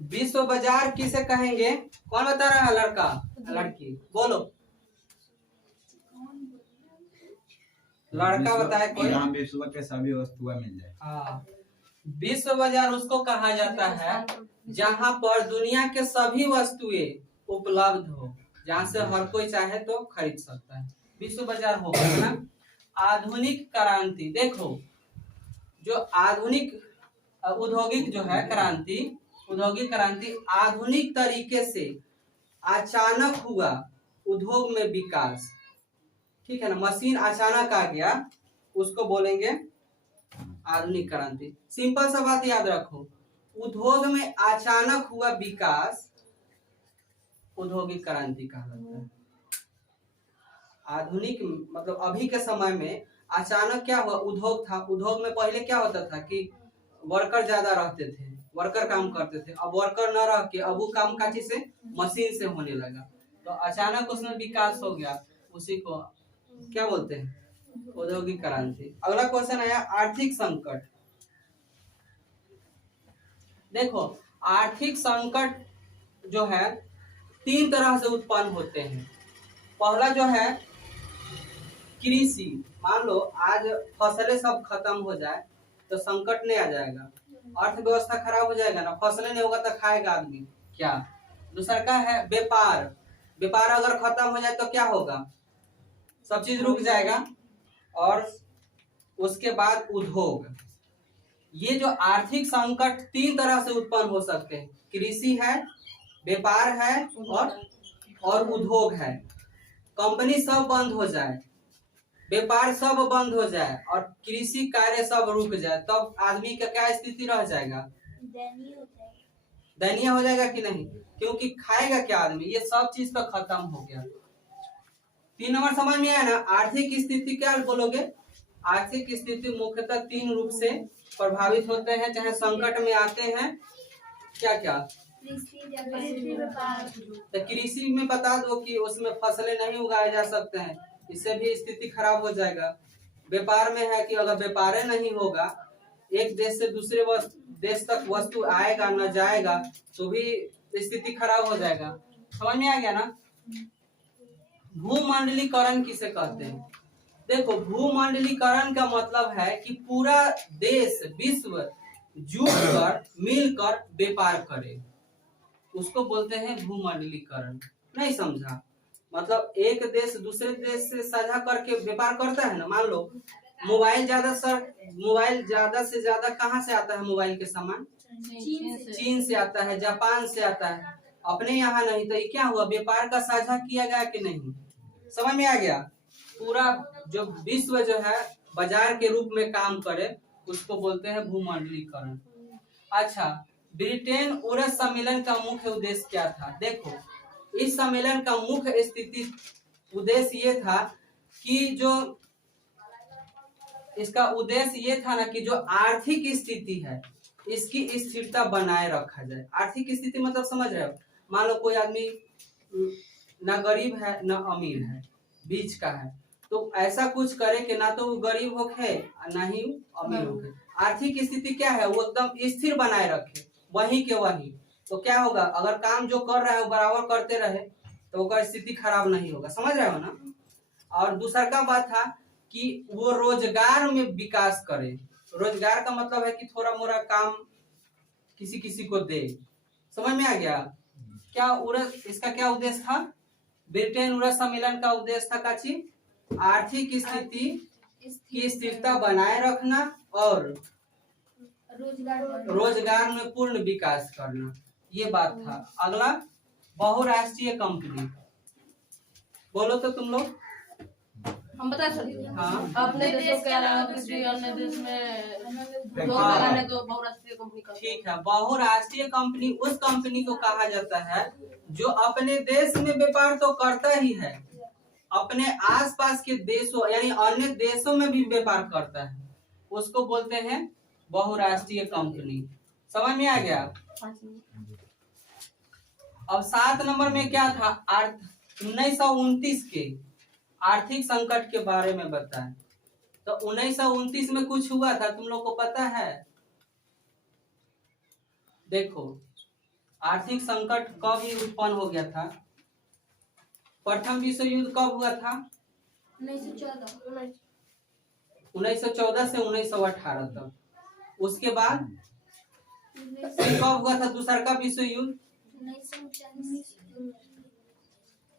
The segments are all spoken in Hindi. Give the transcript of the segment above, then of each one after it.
विश्व बाजार किसे कहेंगे? कौन बता रहा है? लड़का लड़की बोलो, लड़का बताए कोई। जहाँ विश्व के सभी वस्तुएं मिल जाए। हाँ, विश्व बाजार उसको कहा जाता है जहाँ पर दुनिया के सभी वस्तुएं उपलब्ध हो, जहाँ से हर कोई चाहे तो खरीद सकता है, विश्व बाजार होगा ना। आधुनिक क्रांति, देखो जो आधुनिक औद्योगिक जो है क्रांति, औद्योगिक क्रांति आधुनिक तरीके से अचानक हुआ उद्योग में विकास, ठीक है ना। मशीन अचानक आ गया, उसको बोलेंगे आधुनिक क्रांति। सिंपल सा बात याद रखो, उद्योग में अचानक हुआ विकास औद्योगिक क्रांति कहलाता है। आधुनिक मतलब अभी के समय में अचानक क्या हुआ, उद्योग था, उद्योग में पहले क्या होता था कि वर्कर ज्यादा रहते थे, वर्कर काम करते थे, अब वर्कर न रह के अब वो काम काची से, मशीन से होने लगा, तो अचानक उसमें विकास हो गया, उसी को क्या बोलते हैं, औद्योगिक क्रांति। अगला क्वेश्चन आया आर्थिक संकट। देखो आर्थिक संकट जो है 3 तरह से उत्पन्न होते हैं। पहला जो है कृषि, मान लो आज फसलें सब खत्म हो जाए तो संकट नहीं आ जाएगा, अर्थव्यवस्था खराब हो जाएगा ना, फसलें नहीं होगा तो खाएगा आदमी क्या। दूसरा का है व्यापार, व्यापार अगर खत्म हो जाए तो क्या होगा, सब चीज रुक जाएगा। और उसके बाद उद्योग। ये जो आर्थिक संकट 3 तरह से उत्पन्न हो सकते हैं, कृषि है, व्यापार है और उद्योग है। कंपनी सब बंद हो जाए, व्यापार सब बंद हो जाए और कृषि कार्य सब रुक जाए, तब आदमी का क्या स्थिति रह जाएगा, दयनीय हो जाएगा कि नहीं, क्योंकि खाएगा क्या आदमी, ये सब चीज तो खत्म हो गया। 3 नंबर समझ में आया ना। आर्थिक स्थिति क्या बोलोगे, आर्थिक स्थिति मुख्यतः 3 रूप से प्रभावित होते हैं, चाहे संकट में आते हैं। क्या क्या, तो कृषि में बता दो कि उसमें फसलें नहीं उगाए जा सकते हैं, इससे भी स्थिति खराब हो जाएगा। व्यापार में है कि अगर व्यापार नहीं होगा, एक देश से दूसरे देश तक वस्तु आएगा न जाएगा तो भी स्थिति खराब हो जाएगा। समझ में आ गया ना। भूमंडलीकरण किसे कहते हैं? देखो भूमंडलीकरण का मतलब है कि पूरा देश विश्व जुटकर मिलकर व्यापार करे, उसको बोलते हैं भूमंडलीकरण। नहीं समझा, मतलब एक देश दूसरे देश से साझा करके व्यापार करता है ना। मान लो मोबाइल ज्यादा से ज्यादा कहाँ से आता है, मोबाइल के सामान चीन से आता है, जापान से आता है, अपने यहाँ नहीं, तो ये क्या हुआ, व्यापार का साझा किया गया कि नहीं। समझ में आ गया। पूरा जो विश्व जो है बाजार के रूप में काम करे उसको बोलते हैं भूमंडलीकरण। अच्छा, ब्रिटेन उर्स सम्मेलन का मुख्य उद्देश्य क्या था? देखो इस सम्मेलन का मुख्य स्थिति उद्देश्य ये था कि जो इसका उद्देश्य ये था ना कि जो आर्थिक स्थिति है इसकी स्थिरता बनाए रखा जाए। आर्थिक स्थिति मतलब समझ रहे हो, मान लो कोई आदमी ना गरीब है ना अमीर है, बीच का है, तो ऐसा कुछ करे कि ना तो वो गरीब होके ना ही अमीर होके। आर्थिक स्थिति क्या है, वो एकदम स्थिर बनाए रखे, वही के वही। तो क्या होगा, अगर काम जो कर रहा है वो बराबर करते रहे तो उसका स्थिति खराब नहीं होगा। समझ रहे हो ना। और दूसरा का बात था कि वो रोजगार में विकास करे। रोजगार का मतलब है कि थोड़ा मोड़ा काम किसी किसी को दे। समझ में आ गया। क्या इसका क्या उद्देश्य था, ब्रिटेन उर्स सम्मेलन का उद्देश्य था काची, आर्थिक स्थिति की स्थिरता बनाए रखना और रोजगार में पूर्ण विकास करना, ये बात था। अगला बहुराष्ट्रीय कंपनी, बोलो तो तुम लोग। हम बता सकते हैं। हाँ, अपने देशों के अलावा किसी अन्य देश में लोग लगाने को बहुराष्ट्रीय कंपनी का। ठीक है, बहुराष्ट्रीय कंपनी उस कंपनी को कहा जाता है जो अपने देश में व्यापार तो करता ही है, अपने आसपास के देशों यानी अन्य देशों में भी व्यापार करता है, उसको बोलते हैं बहुराष्ट्रीय कंपनी। समझ में आ गया। अब 7 नंबर में क्या था, 1929 के आर्थिक संकट के बारे में बताएं। तो 1929 में कुछ हुआ था, तुम लोग को पता है? देखो आर्थिक संकट कब ही उत्पन्न हो गया था? प्रथम विश्व युद्ध कब हुआ था? 1914 से 1918 तक। उसके बाद फिर कब हुआ था दूसरा का विश्व युद्ध?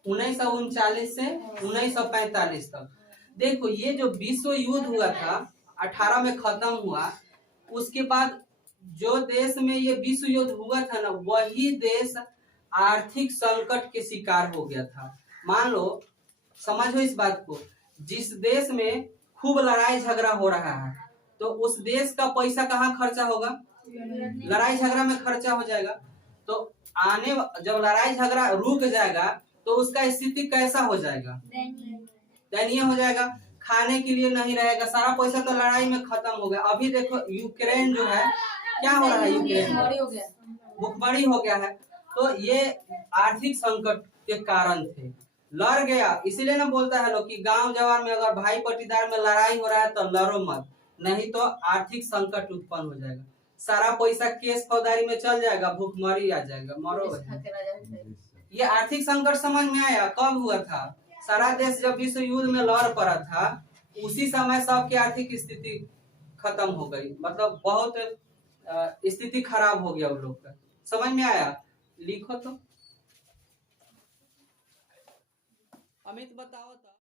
1939 से 1945 तक। देखो ये जो विश्व युद्ध हुआ था 18 में खत्म हुआ, उसके बाद जो देश में ये विश्व युद्ध हुआ था ना, वही देश आर्थिक संकट के शिकार हो गया था। मान लो, समझो इस बात को, जिस देश में खूब लड़ाई झगड़ा हो रहा है तो उस देश का पैसा कहाँ खर्चा होगा? लड़ाई झगड़ा में खर्चा हो जाएगा। तो आने जब लड़ाई झगड़ा रुक जाएगा तो उसका स्थिति कैसा हो जाएगा? दयनीय हो जाएगा। खाने के लिए नहीं रहेगा, सारा पैसा तो लड़ाई में खत्म हो गया। अभी देखो यूक्रेन जो है, क्या हो रहा है? यूक्रेन भुखमरी हो गया है। तो ये आर्थिक संकट के कारण थे। लड़ गया, इसीलिए ना बोलता है लोग कि गांव जवार में अगर भाई पटीदार में लड़ाई हो रहा है तो लड़ो मत, नहीं तो आर्थिक संकट उत्पन्न हो जाएगा। सारा पैसा केस फौजदारी में चल जाएगा, भूखमरी आ जाएगा, मरो। ये आर्थिक संकट समझ में आया? कब हुआ था? सारा देश जब विश्व युद्ध में लड़ पड़ा था, उसी समय सबकी आर्थिक स्थिति खत्म हो गई, मतलब बहुत स्थिति खराब हो गया उन लोग का। समझ में आया? लिखो तो। अमित बताओ तो।